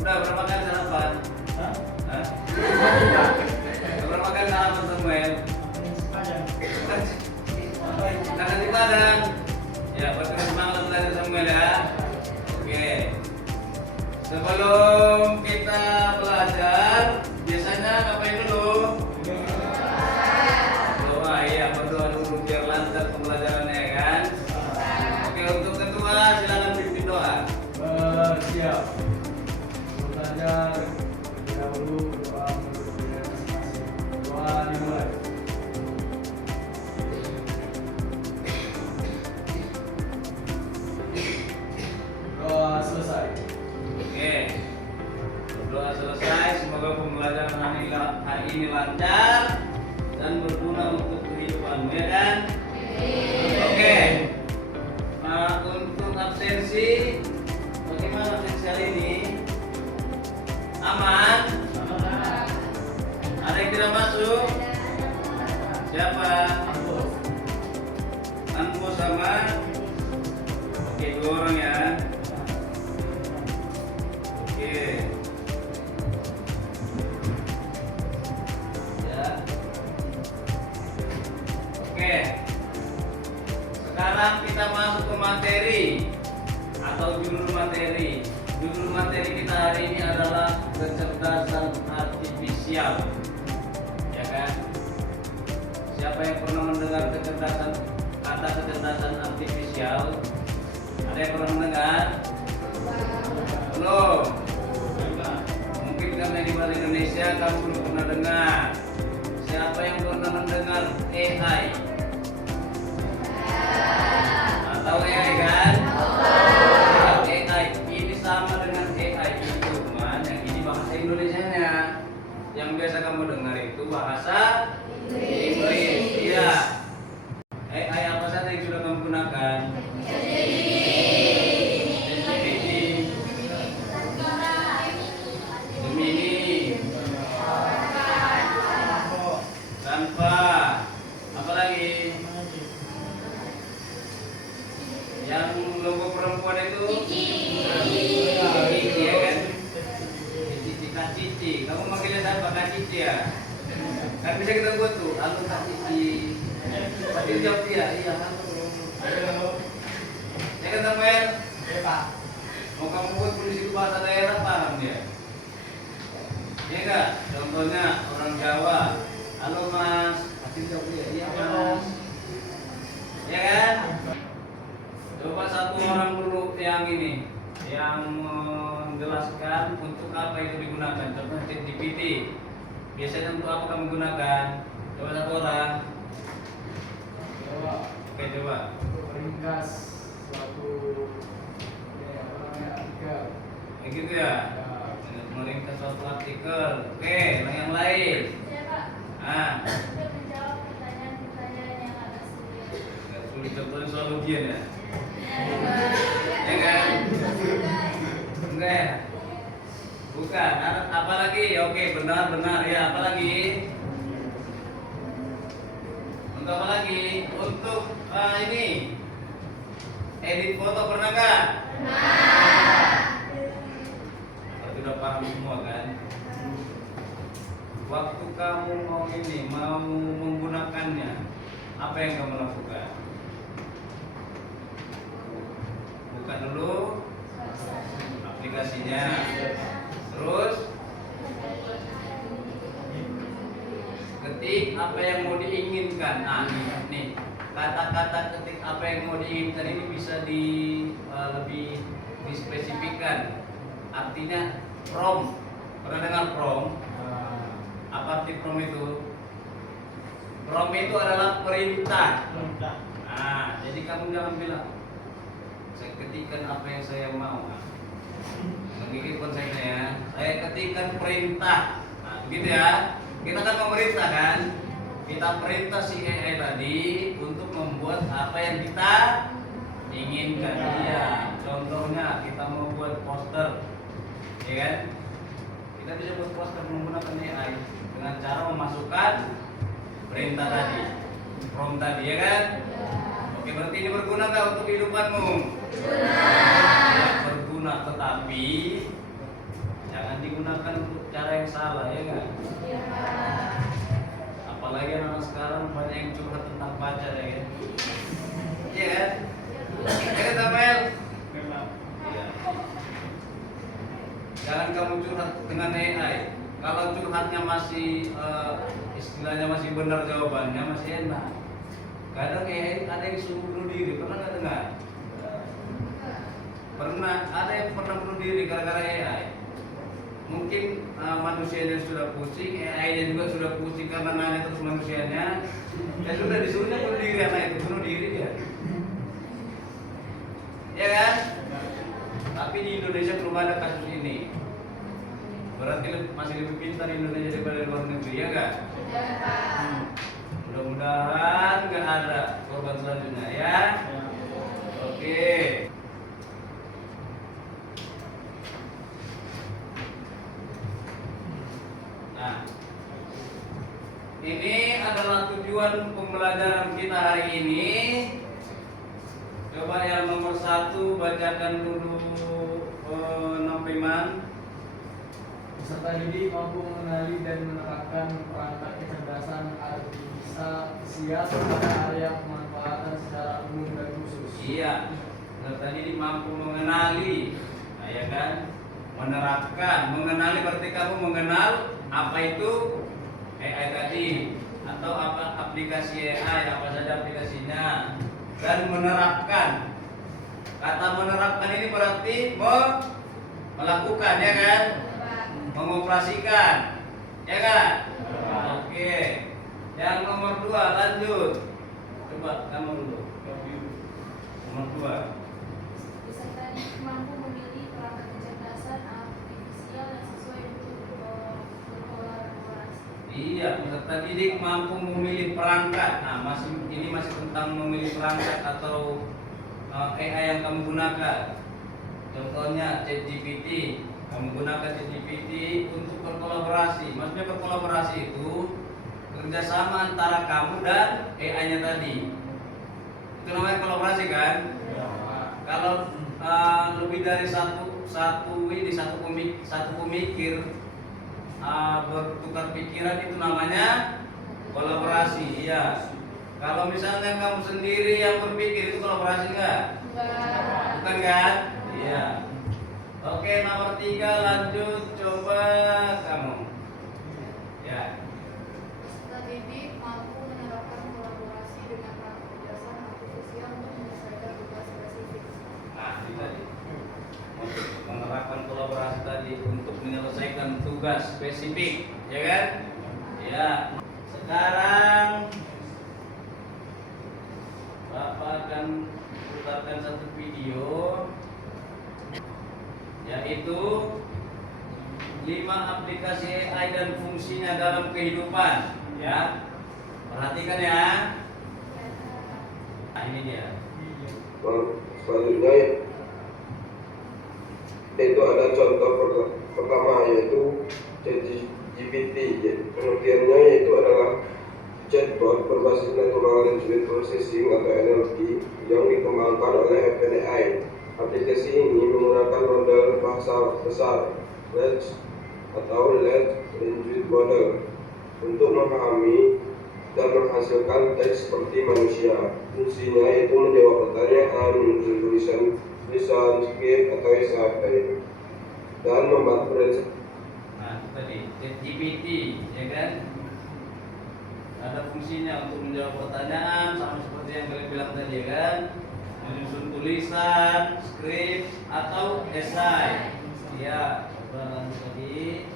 Udah berapa kali sarapan? Hah? Berapa kali sarapan Samuel? Sangat di Padang. Ya, berterima semangat belajar Samuel ya. Oke. Sebelum kita belajar, biasanya ngapain dulu? Doa, ya berdoa dulu biar lancar pembelajarannya ya kan. Oke, untuk ketua silakan pimpin doa. Siap. Belajar terlebih dahulu doa menurut pilihan masing-masing. Doa dimulai. Doa selesai. Oke. Doa selesai, semoga pembelajaran hari ini lancar dan berguna untuk kehidupanmu ya kan. Oke. Nah, untuk absensi, bagaimana absensi hari ini? Aman? Ada yang tidak masuk? Siapa? Anpo sama? Oke, 2 orang ya. Oke. Ya. Oke. Sekarang kita masuk ke materi atau judul materi. Judul materi kita hari ini adalah kecerdasan artifisial. Ya kan? Siapa yang pernah mendengar kata kecerdasan artifisial? Ada yang pernah mendengar? Belum. Mungkin karena di Bali Indonesia kamu belum pernah dengar. Siapa yang pernah mendengar AI? Atau AI kan? AI ini sama dengan AI itu, cuman yang ini bahasa Indonesianya. Yang biasa kamu dengar itu bahasa Inggris. Iya. AI apa saja yang sudah kamu gunakan? Gemini, tanpa, apa lagi? Yang logo perempuan itu? Cici ya kan? Cici, Kak Cici. Kamu manggilnya siapa? Kak Cici ya? Kan bisa kita buat tuh, halo Kak Cici. Pasti jawab dia, iya halo. Ya kan Samuel? Iya Pak. Mau kamu buat polisi bahasa daerah paham dia? Iya enggak? Contohnya orang Jawa, halo Mas. Pasti jawab dia, iya Mas. Ya kan? Coba satu orang dulu yang ini, yang menjelaskan untuk apa itu digunakan. Contohnya ChatGPT. Biasanya untuk apa kamu gunakan? Coba satu orang. Oke, coba. Ringkas suatu artikel. Kayak gitu ya? Meringkas suatu artikel. Oke, yang lain. Saya Pak, Ah, sudah menjawab pertanyaan-pertanyaan yang agak sulit. nggak sulit contohnya soal ujian ya? Ya kan? Enggak ya? Bukan. Apa lagi? Oke, benar ya. Apa lagi? Untuk apa lagi? Untuk ini edit foto pernah nggak? Sudah paham semua kan? Waktu kamu mau menggunakannya, apa yang kamu lakukan? Buka dulu aplikasinya, terus ketik apa yang mau diinginkan. Nah, nih kata-kata ketik apa yang mau diinginkan ini bisa lebih dispesifikkan. Artinya prompt. Pernah dengar prompt? Apa arti prompt itu? Prompt itu adalah perintah. Nah, jadi kamu jangan bilang saya ketikkan apa yang saya mau. Menggigit konsepnya ya. Saya ketikkan perintah. Nah, begitu ya. Kita kan memerintah kan? Kita perintah si AI tadi untuk membuat apa yang kita inginkan. Iya. Contohnya kita mau buat poster, ya kan? Kita bisa buat poster menggunakan AI dengan cara memasukkan perintah tadi, prompt tadi, ya kan? Oke, berarti ini berguna nggak untuk kehidupanmu? Ya, berguna, tetapi ya Jangan digunakan untuk cara yang salah, ya kan? Iya, Pak. Apalagi anak sekarang banyak yang curhat tentang pacar, ya kan? Iya kan? Ya kan, Tamel? Memang. Iya. Jangan kamu curhat dengan AI. Kalau curhatnya masih istilahnya masih benar jawabannya, masih enak. Kadang AI ada yang suruh bunuh diri, pernah nggak dengar? Pernah, ada yang pernah bunuh diri gara-gara AI. Mungkin manusianya sudah pusing, AI-nya juga sudah pusing karena nanya terus manusianya. Ya sudah disuruhnya bunuh diri, anak itu bunuh diri dia. Ya kan? Tapi di Indonesia belum ada kasus ini. Berarti masih lebih pintar Indonesia daripada luar negeri, ya kan? Iya, Pak. Mudah-mudahan nggak ada korban selanjutnya, ya. Oke. Nah, ini adalah tujuan pembelajaran kita hari ini. Coba yang nomor 1 bacakan dulu Napriman. Peserta didik mampu mengenali dan menerapkan perangkat kecerdasan artifisial pada area pemanfaatan secara umum dan khusus. Iya, peserta didik mampu mengenali, nah, ya kan? Menerapkan, mengenali berarti kamu mengenal apa itu AI tadi atau apa aplikasi AI, apa saja aplikasinya, dan menerapkan. Kata menerapkan ini berarti melakukan, ya kan? Mengoperasikan, ya kan? Oke. Yang nomor 2 lanjut. Coba kamu dulu. Nomor 2. Peserta didik mampu memilih perangkat kecerdasan artifisial yang sesuai untuk berkolaborasi. Iya, peserta didik mampu memilih perangkat. Nah, ini masih tentang memilih perangkat atau AI yang kamu gunakan. Contohnya ChatGPT. Kamu gunakan ChatGPT untuk berkolaborasi. Maksudnya berkolaborasi itu kerjasama antara kamu dan AI-nya tadi. Itu namanya kolaborasi, kan? Kalau lebih dari satu pemikir bertukar pikiran, itu namanya kolaborasi. Iya. Kalau misalnya kamu sendiri yang berpikir, itu kolaborasi enggak? Enggak. Bukan, kan? Iya. Oke, nomor 3 lanjut, coba kamu. Ya. Peserta didik mampu menerapkan kolaborasi dengan perangkat kecerdasan artifisial untuk menyelesaikan tugas spesifik. Nah, ini tadi. Untuk menerapkan kolaborasi tadi untuk menyelesaikan tugas spesifik, ya kan? Ya. Sekarang Bapak akan putarkan satu video, yaitu 5 aplikasi AI dan fungsinya dalam kehidupan, ya. Perhatikan, ya. Nah, ini dia. Selanjutnya itu ada contoh pertama, yaitu ChatGPT. Pengertiannya yaitu adalah chatbot berbasis natural language processing atau NLP yang dikembangkan oleh OpenAI. Aplikasi ini menggunakan model bahasa besar Large atau Large Language Model untuk memahami dan menghasilkan teks seperti manusia. Fungsinya yaitu menjawab pertanyaan, menyusun tulisan, skrip atau esai, dan membantu brainstorming. Nah, itu tadi ChatGPT, ya kan? Ada fungsinya untuk menjawab pertanyaan, sama seperti yang kalian bilang tadi, ya kan? Menyusun tulisan, skrip atau esai. Iya, coba lanjut lagi.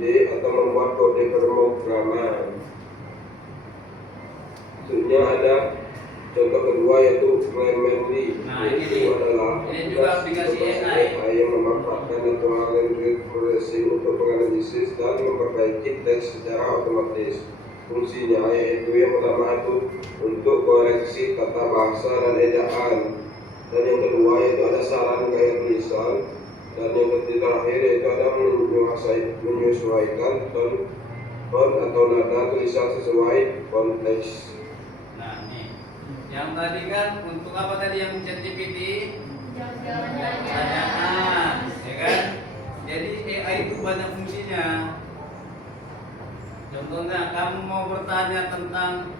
ide atau membuat kode pemrograman. Maksudnya ada contoh kedua yaitu Grammarly. Nah, Itu adalah ini juga aplikasi AI. yang memanfaatkan natural language processing untuk menganalisis dan memperbaiki teks secara otomatis. Fungsinya yaitu yang pertama itu untuk koreksi tata bahasa dan ejaan, dan yang kedua yaitu ada saran gaya tulisan, dan yang terakhir yaitu ada menyesuaikan tone atau nada tulisan sesuai konteks. Nah, nih. Yang tadi kan untuk apa tadi yang ChatGPT? Jangan-jangan Pertanyaan, ya kan? banyak fungsinya. Contohnya kamu mau bertanya tentang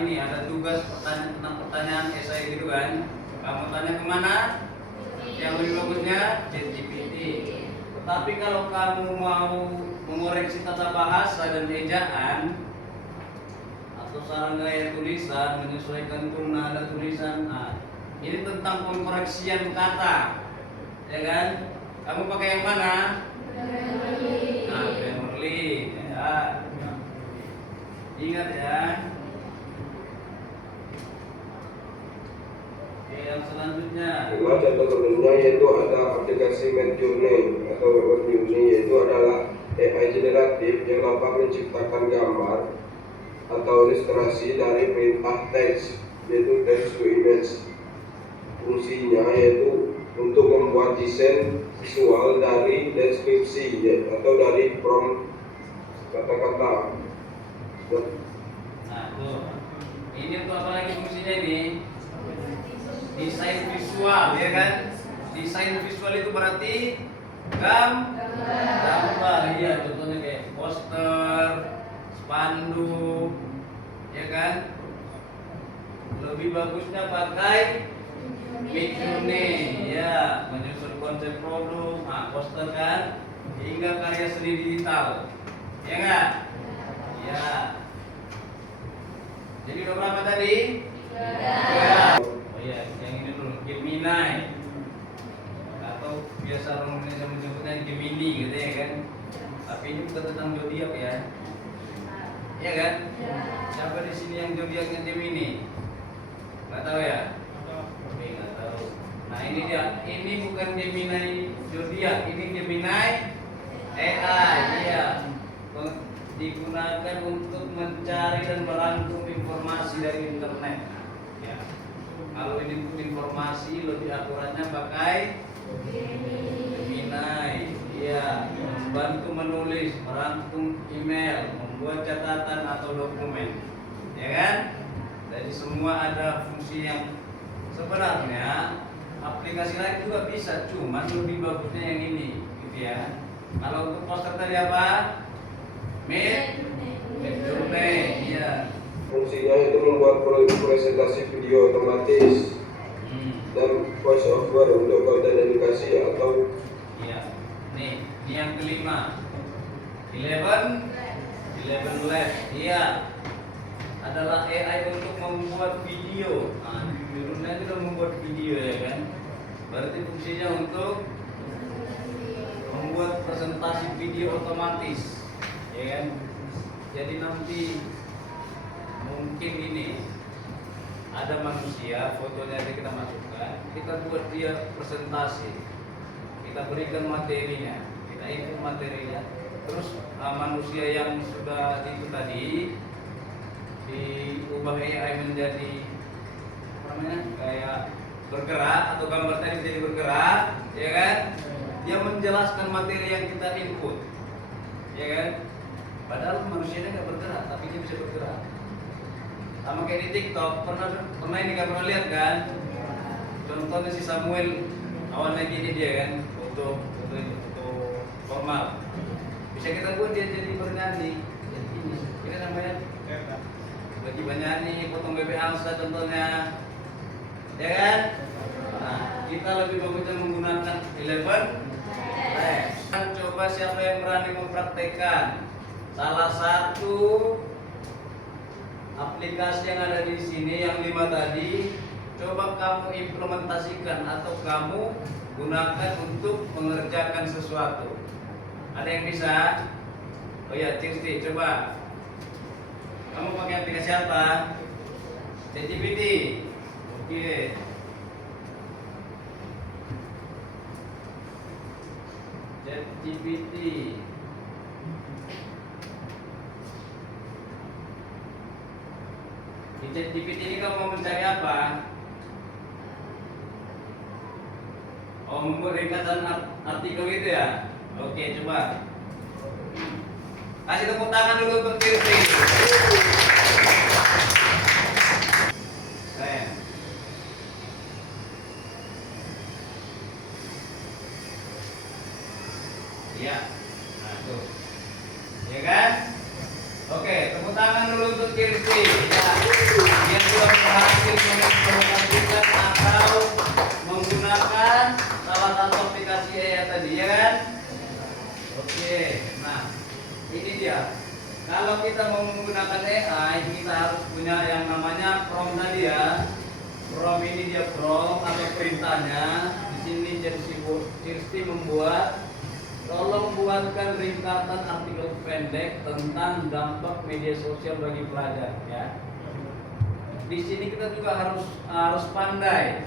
ini ada tugas pertanyaan tentang pertanyaan esai gitu kan. Kamu tanya kemana? Yang lebih bagusnya ChatGPT. Tetapi kalau kamu mau mengoreksi tata bahasa dan ejaan atau saran gaya tulisan, menyesuaikan tone nada tulisan, nah ini tentang pengkoreksian kata, ya kan? Kamu pakai yang mana? Nah, Grammarly, ya. Ingat ya. Oke, yang selanjutnya. Lima contoh sebelumnya yaitu ada aplikasi Midjourney atau Midjourney, yaitu adalah AI generatif yang dapat menciptakan gambar atau ilustrasi dari perintah teks, yaitu text to image. Fungsinya yaitu untuk membuat desain visual dari deskripsi atau dari prompt kata-kata. Nah, tuh. Ini untuk apa lagi fungsinya ini? Desain visual, ya kan? Desain visual itu berarti gambar, iya. Contohnya kayak poster, spanduk, ya kan? Lebih bagusnya pakai Midjourney, ya, menyusun konsep produk, nah, poster kan, hingga karya seni digital, ya enggak? Ya. Jadi udah berapa tadi? 3. Oh iya, yang ini dulu, Gemini, atau biasa orang Indonesia menyebutnya Gemini gitu ya kan. Tapi ini bukan tentang zodiak ya. Iya kan? Siapa di sini yang zodiaknya Gemini? Nggak tahu ya? Oke, nggak tahu. Nah ini dia, ini bukan Gemini zodiak, ini Gemini AI, iya. Digunakan untuk mencari dan merangkum informasi dari internet. Ya. Kalau ini untuk informasi lebih akuratnya pakai Gemini. Iya, membantu menulis, merangkum email, membuat catatan atau dokumen. Ya kan? Jadi semua ada fungsi yang sebenarnya aplikasi lain juga bisa, cuman lebih bagusnya yang ini, gitu ya. Kalau untuk poster tadi apa? Midjourney, iya. Fungsinya itu membuat presentasi video otomatis dan voice over untuk konten edukasi atau Iya. Nih, ini yang kelima. 11 Lab. Iya. Adalah AI untuk membuat video. Nah, Midjourney itu udah membuat video ya kan. Berarti fungsinya untuk membuat presentasi video otomatis. Ya kan? Jadi nanti mungkin ini ada manusia, fotonya aja kita masukkan, kita buat dia presentasi, kita berikan materinya, kita input materinya, terus manusia yang sudah itu tadi diubah AI menjadi apa namanya, kayak bergerak atau gambar tadi menjadi bergerak, ya kan? Dia menjelaskan materi yang kita input, ya kan? Padahal manusianya nggak bergerak, tapi dia bisa bergerak. Sama kayak di TikTok, pernah ini kan pernah lihat kan? Contohnya si Samuel, awalnya gini dia kan, foto formal. Bisa kita buat dia jadi bernyanyi. Jadi ini namanya bagi bernyanyi, potong bebek angsa contohnya, ya kan? Nah, kita lebih bagusnya menggunakan 11 Lab. Coba siapa yang berani mempraktekkan? Salah satu aplikasi yang ada di sini yang 5 tadi, coba kamu implementasikan atau kamu gunakan untuk mengerjakan sesuatu. Ada yang bisa? Oh ya, Tirsti, coba. Kamu pakai aplikasi apa? ChatGPT. Oke. ChatGPT. Di ChatGPT ini kamu mau mencari apa? Oh, membuat ringkasan artikel gitu ya? Oke, coba. Kasih tepuk tangan dulu untuk Tirti. Keren. Ya. Nah, tuh. Ya kan? Oke, tepuk tangan dulu untuk Kirsti. Ya. Dia sudah berhasil mengimplementasikan atau menggunakan salah satu aplikasi AI tadi, ya kan? Oke. Nah, ini dia. Kalau kita mau menggunakan AI, kita harus punya yang namanya prompt tadi ya. Prompt ini dia prompt atau perintahnya. Di sini Kirsti membuat, tolong buatkan ringkasan artikel pendek tentang dampak media sosial bagi pelajar ya. Di sini kita juga harus pandai,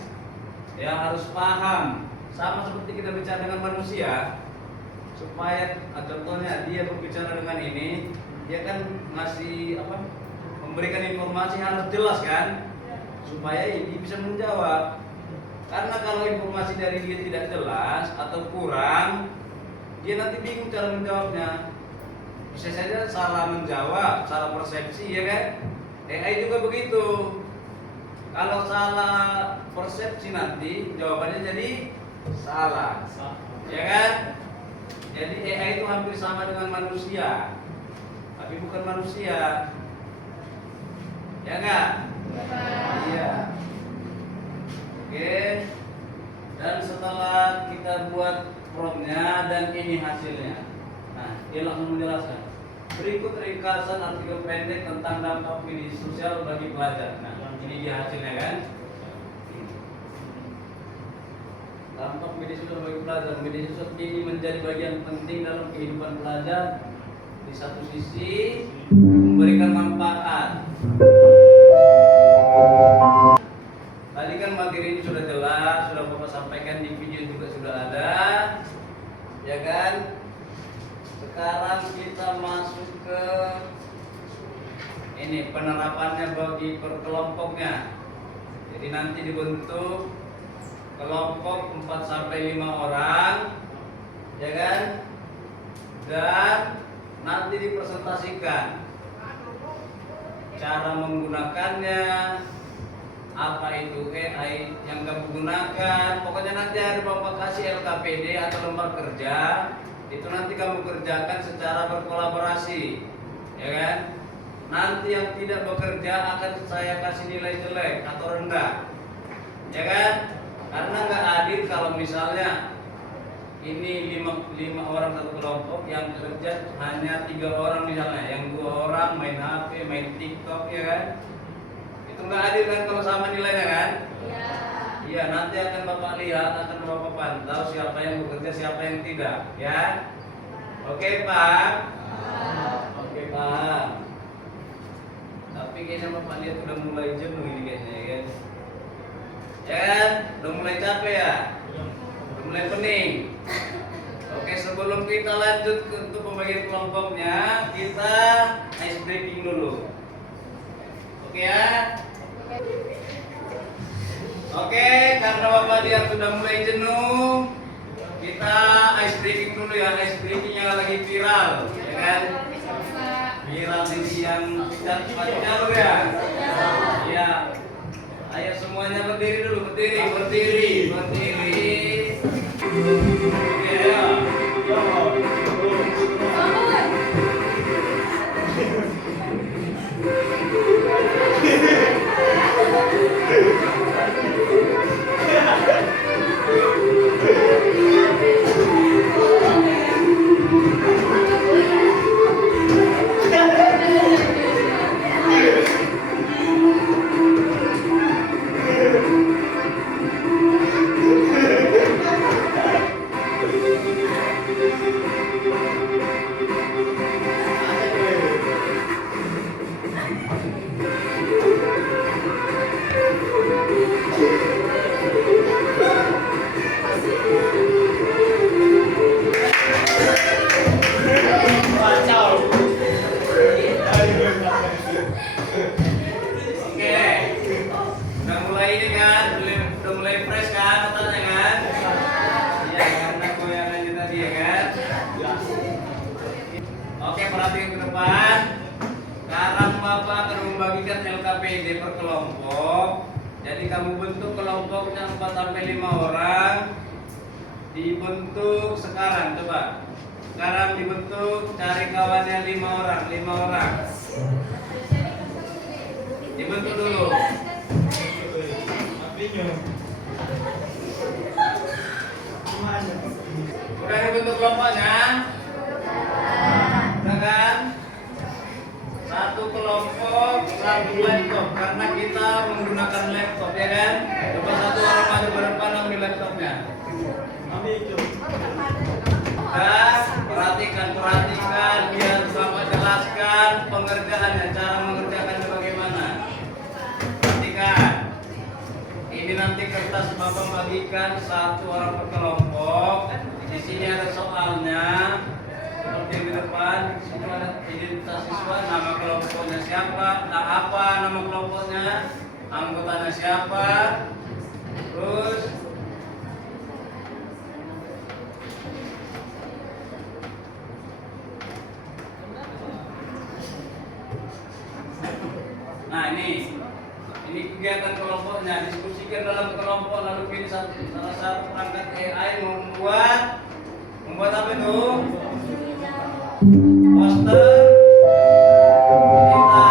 ya harus paham. Sama seperti kita bicara dengan manusia, supaya contohnya dia berbicara dengan ini, dia kan masih memberikan informasi harus jelas kan, supaya dia bisa menjawab. Karena kalau informasi dari dia tidak jelas atau kurang, dia nanti bingung cara menjawabnya. Bisa saja salah menjawab, salah persepsi, ya kan? AI juga begitu. Kalau salah persepsi nanti jawabannya jadi salah, ya kan? Jadi AI itu hampir sama dengan manusia, tapi bukan manusia, ya enggak? Iya. Oke. Dan setelah kita buat promptnya dan ini hasilnya, nah dia langsung menjelaskan. Berikut ringkasan artikel pendek tentang dampak media sosial bagi pelajar. Nah, ini dia hasilnya kan. Dampak media sosial bagi pelajar. Media sosial ini menjadi bagian penting dalam kehidupan pelajar. Di satu sisi memberikan manfaat. Tadi kan materi ini sudah jelas, sudah Bapak sampaikan di video juga sudah ada, ya kan? Sekarang kita masuk ke ini penerapannya bagi perkelompoknya. Jadi nanti dibentuk kelompok 4 sampai 5 orang, ya kan? Dan nanti dipresentasikan cara menggunakannya, apa itu AI yang kamu gunakan. Pokoknya nanti ada Bapak kasih LKPD atau lembar kerja, itu nanti kamu kerjakan secara berkolaborasi, ya kan? Nanti yang tidak bekerja akan saya kasih nilai jelek atau rendah, ya kan? Karena nggak adil kalau misalnya ini 5 orang satu kelompok, yang kerja hanya 3 orang misalnya, yang 2 orang main HP, main TikTok, ya kan? Itu nggak adil kan kalau sama nilainya kan? Iya. Iya, nanti akan Bapak lihat, akan Bapak pantau siapa yang bekerja, siapa yang tidak, ya. Oke, Pak? Oke, Pak. Tapi kayaknya Bapak lihat udah mulai jenuh ini kayaknya, ya kan? Ya kan? Udah mulai capek ya? Udah mulai pening. Oke, sebelum kita lanjut untuk pembagian kelompoknya, kita ice breaking dulu. Oke ya? Oke, karena Bapak lihat sudah mulai jenuh, kita ice breaking dulu ya. Ice breaking yang lagi viral, ya kan? Viral ini yang jalur ya? Iya. Ayo semuanya berdiri dulu, berdiri. Oke ya. perhatikan ke depan. Sekarang Bapak akan membagikan LKPD per kelompok. Jadi kamu bentuk kelompoknya 4 sampai 5 orang. Dibentuk sekarang, coba. sekarang dibentuk, cari kawannya 5 orang, 5 orang. Dibentuk dulu. Udah dibentuk kelompoknya? Udah kan? Satu kelompok, satu laptop, karena kita menggunakan laptop, ya kan? Coba satu orang maju ke depan ambil laptopnya. Dan perhatikan biar Bapak jelaskan pengerjaannya, cara mengerjakannya bagaimana. Perhatikan. Ini nanti kertas Bapak bagikan satu orang per kelompok. Di sini ada soalnya. Seperti di depan, di sini ada identitas siswa, nama kelompoknya siapa, apa nama kelompoknya, anggotanya siapa, terus nah ini kegiatan kelompoknya, diskusikan dalam kelompok lalu pilih salah satu perangkat AI membuat apa itu? Poster kita.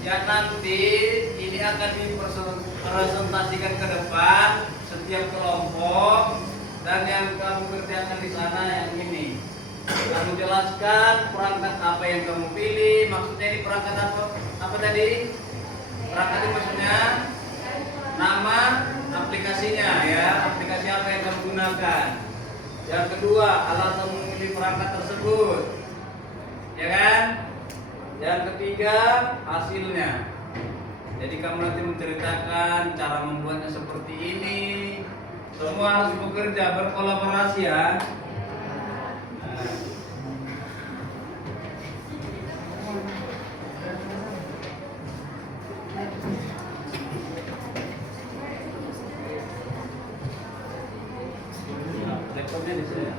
Ya nanti ini akan dipresentasikan ke depan setiap kelompok dan yang kamu kerjakan di sana yang ini. Kamu jelaskan perangkat apa yang kamu pilih, maksudnya ini perangkat apa tadi? Perangkat itu maksudnya nama aplikasinya ya, aplikasi apa yang kamu gunakan. Yang kedua, alat memilih perangkat tersebut, ya kan? Yang ketiga, hasilnya. Jadi kamu nanti menceritakan cara membuatnya seperti ini. Semua harus bekerja berkolaborasi ya. Laptopnya di sini.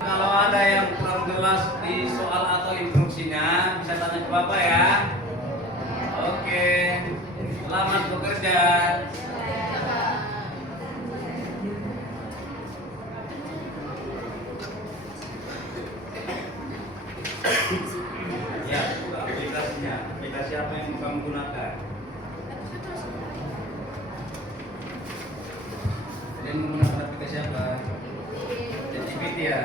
Kalau ada yang kurang jelas di soal atau instruksinya, bisa tanya ke Bapak ya. Oke, selamat bekerja. Ya, aplikasinya. Aplikasi apa yang kamu gunakan? Kalian menggunakan aplikasi apa? ChatGPT ya.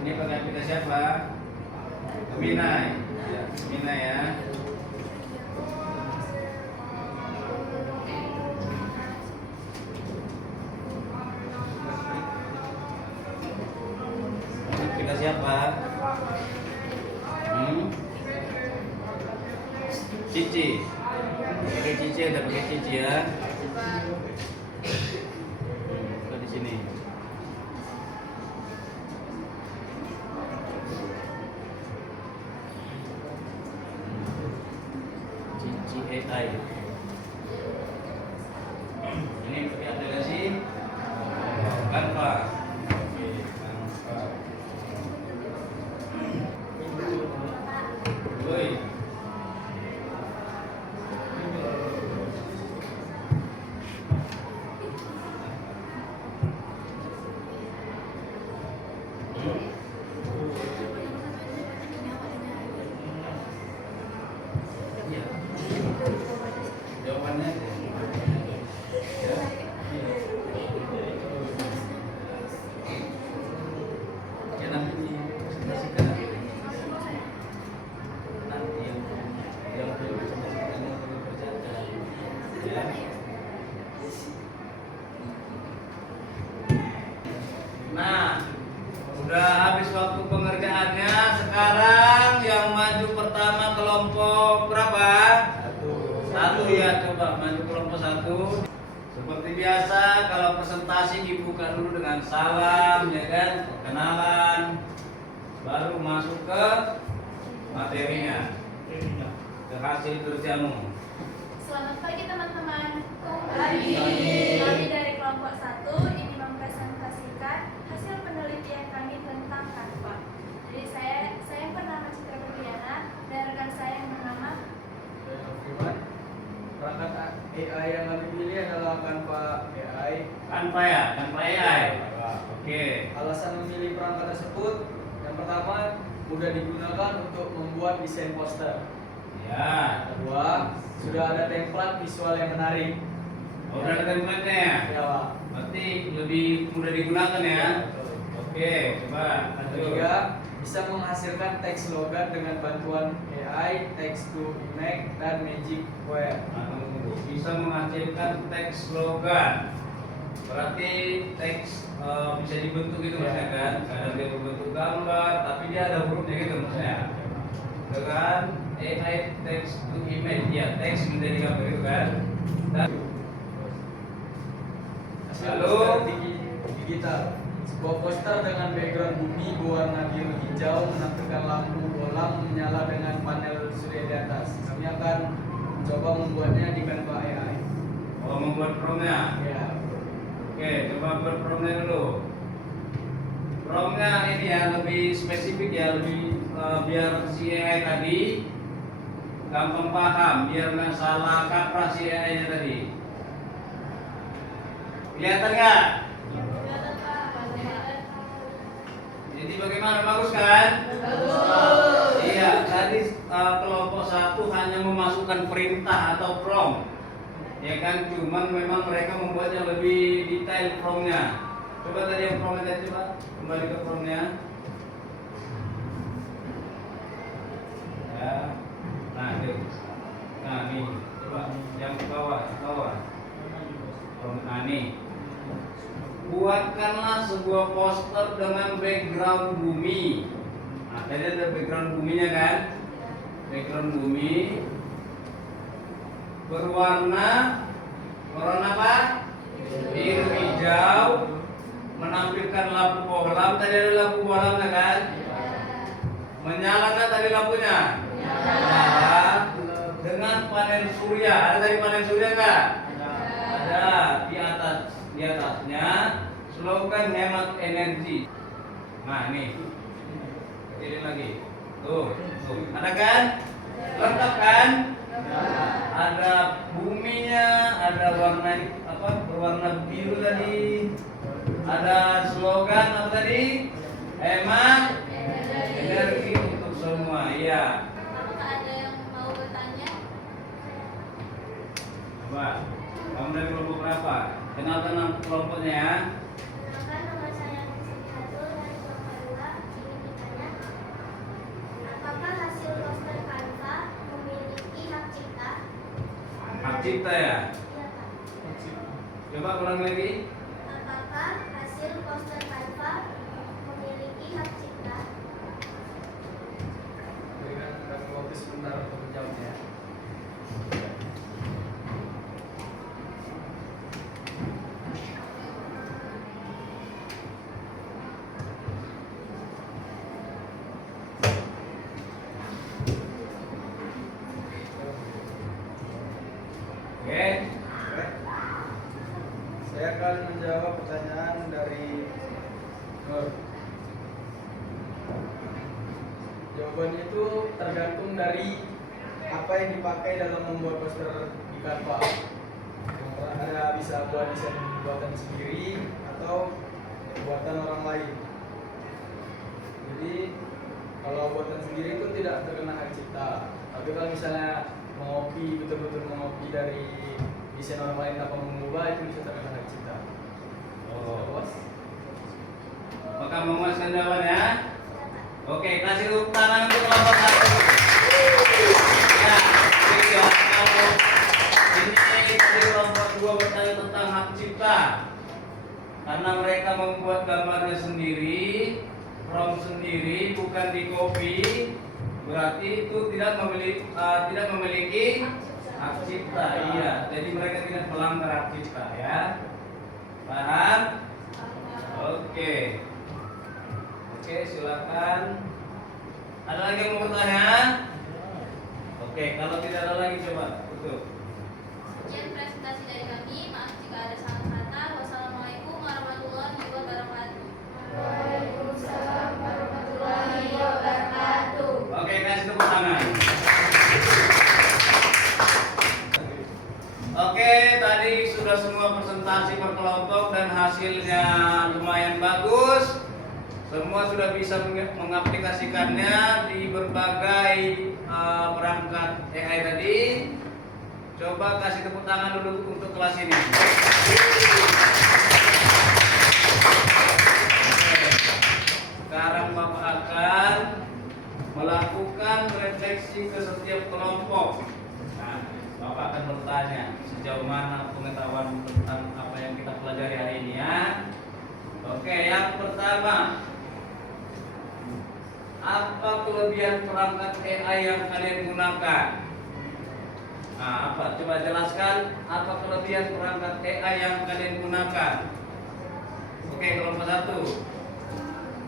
Ini pakai aplikasi apa? Gemini. Ya, Gemini ya. Aplikasi apa? Cici. Pakai Cici, ada pakai Cici ya. Di sini. Cici AI. Ini pakai aplikasi Canva. Woi. Iya. Jawabannya ya. Ya nanti dipresentasikan nanti yang dipresentasikan yang dikerjakan ya. Nah, udah habis waktu pengerjaannya. Sekarang yang maju pertama kelompok berapa? Satu ya, coba maju kelompok satu. Seperti biasa kalau presentasi dibuka dulu dengan salam ya kan, perkenalan, baru masuk ke materinya, ke hasil kerjamu. Selamat pagi teman-teman. Kami dari kelompok 1 ingin mempresentasikan AI. Tanpa AI. Oke. Alasan memilih perangkat tersebut, yang pertama mudah digunakan untuk membuat desain poster. Ya. Kedua, sudah ada template visual yang menarik. Oh, udah ada template-nya ya? Ya, Pak. Berarti lebih mudah digunakan ya? Betul. Oke, coba. Yang ketiga, bisa menghasilkan teks logat dengan bantuan AI, text to image, dan magic word. Bisa menghasilkan teks slogan. Berarti teks bisa dibentuk gitu maksudnya kan? Kadang dia berbentuk gambar, tapi dia ada hurufnya gitu maksudnya. Dengan AI text to image, ya teks menjadi gambar gitu kan? Dan Lalu digital. Sebuah poster dengan background bumi berwarna biru hijau menampilkan lampu bolam menyala dengan panel surya di atas. Kami akan mencoba membuatnya di Canva AI. oh, membuat promnya. Ya. Oke, coba buat promnya dulu. Promnya ini ya lebih spesifik ya, lebih biar si AI tadi gampang paham, biar nggak salah kaprah si AI-nya tadi. Kelihatan nggak? Jadi bagaimana, bagus kan? Bagus. Iya, tadi kelompok satu hanya memasukkan perintah atau prompt, ya kan? Cuman memang mereka membuatnya lebih detail prompt-nya. Coba tadi yang prompt tadi, coba kembali ke prompt-nya. Ya, nah nih, coba yang ke bawah, prompt nih. Buatkanlah sebuah poster dengan background bumi. Nah, tadi ada background buminya kan? Background bumi berwarna apa? Biru hijau, menampilkan lampu bohlam. Tadi ada lampu bohlamnya kan? Menyala nggak tadi lampunya? Menyala. Dengan panel surya. Ada tadi panel surya nggak? Ada di atasnya slogan hemat energi. Nah ini lagi tuh ada kan, lengkap kan, ada buminya, ada warna apa berwarna biru tadi, ada slogan apa tadi, hemat energi untuk semua. Iya, Apakah ada yang mau bertanya? coba kamu dari kelompok berapa? Kenalkan kelompoknya ya. Perkenalkan, nama saya Siti dari kelompok 2. Ingin bertanya, apakah hasil poster Canva memiliki hak cipta? Hak cipta ya. Iya, Pak. Coba ulang lagi. Apakah hasil poster Canva memiliki hak cipta? Berikan kami waktu sebentar untuk menjawabnya. Oke. Saya akan menjawab pertanyaan dari Nur. Jawabannya itu tergantung dari apa yang dipakai dalam membuat poster di Canva. Ada bisa buat desain buatan sendiri atau buatan orang lain. Jadi kalau buatan sendiri itu tidak terkena hak cipta. Tapi kalau misalnya betul-betul mengopi dari desain orang lain tanpa mengubah, itu bisa terkena hak cipta. Oh. Bos? Apakah memuaskan jawabannya? Oke, kasih tepuk tangan untuk kelompok satu. Ya, jadi ya, kalau ini tadi kelompok dua bertanya tentang hak cipta, karena mereka membuat gambarnya sendiri, prompt sendiri, bukan di copy, berarti itu tidak memiliki hak cipta. Iya, jadi mereka tidak melanggar hak cipta ya. Paham? Oke. Oke, silakan. Ada lagi yang mau bertanya? Oke, kalau tidak ada lagi coba tutup. Sekian presentasi dari kami. Maaf jika ada salah kata. Wassalamualaikum warahmatullahi wabarakatuh. Waalaikumsalam warahmatullahi wabarakatuh. Oke, kasih tepuk tangan. Oke, tadi sudah semua presentasi perkelompok kelompok dan hasilnya lumayan bagus. Semua sudah bisa mengaplikasikannya di berbagai perangkat AI tadi. Coba kasih tepuk tangan dulu untuk kelas ini. Sekarang Bapak akan melakukan refleksi ke setiap kelompok. Nah, Bapak akan bertanya sejauh mana pengetahuan tentang apa yang kita pelajari hari ini ya. Oke, yang pertama, apa kelebihan perangkat AI yang kalian gunakan? Nah, apa? Coba jelaskan apa kelebihan perangkat AI yang kalian gunakan. Oke, kelompok 1.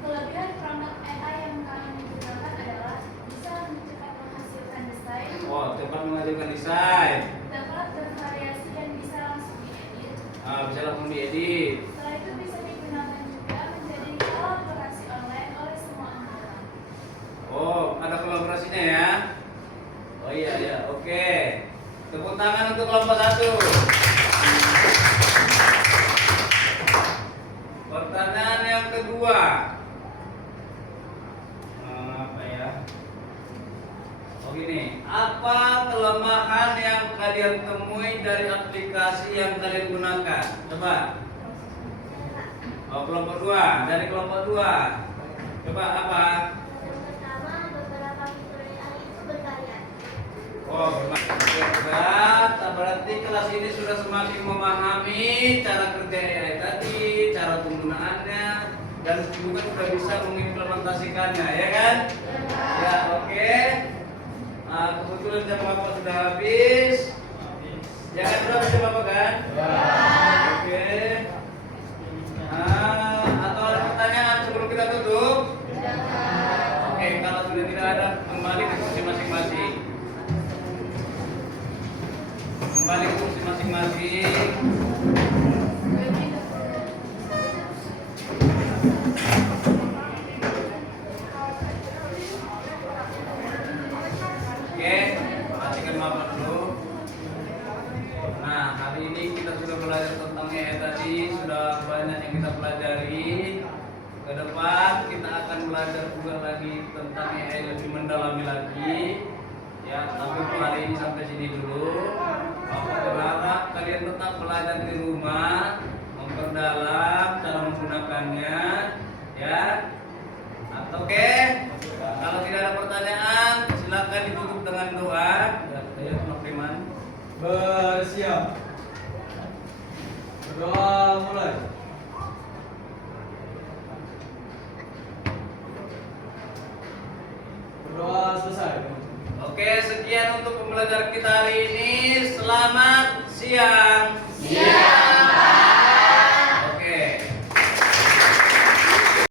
Kelebihan perangkat AI yang kalian gunakan adalah bisa cepat menghasilkan desain, Cepat menghasilkan desain. dapat bervariasi dan bisa langsung diedit. Bisa langsung diedit. Setelah itu bisa digunakan juga menjadi kolaborasi online oleh semua anggota. Ada kolaborasinya ya. Oh iya, oke. Tepuk tangan untuk kelompok 1. Pertanyaan yang kedua. Apa ya? Gini, apa kelemahan yang kalian temui dari aplikasi yang kalian gunakan? Coba. Kelompok 2, dari kelompok 2. Coba apa? Yang pertama, beberapa fitur AI itu bervariasi. Berat. Berarti kelas ini sudah semakin memahami cara kerja AI tadi, cara penggunaannya, dan juga sudah bisa mengimplementasikannya, ya kan? Ya, oke. Kebetulan jam Bapak sudah habis. Jangan berapa jam Bapak kan? Oke. Atau ada pertanyaan sebelum kita tutup? Oke, kalau sudah tidak ada, kembali ke kursi masing-masing. Kembali ke kursi masing-masing. Oke, perhatikan Bapak dulu. Nah, hari ini kita sudah belajar tentang AI tadi, sudah banyak yang kita pelajari. Ke depan kita akan belajar juga lagi tentang AI lebih mendalami lagi. Ya, tapi untuk hari ini sampai sini dulu. Bapak berharap kalian tetap belajar di rumah, memperdalam cara menggunakannya, ya. Oke. Kalau tidak ada pertanyaan, silakan ditutup dengan doa. Ya, Pak Priman. Bersiap. Berdoa mulai. Berdoa selesai. Oke, sekian untuk pembelajaran kita hari ini. Selamat siang.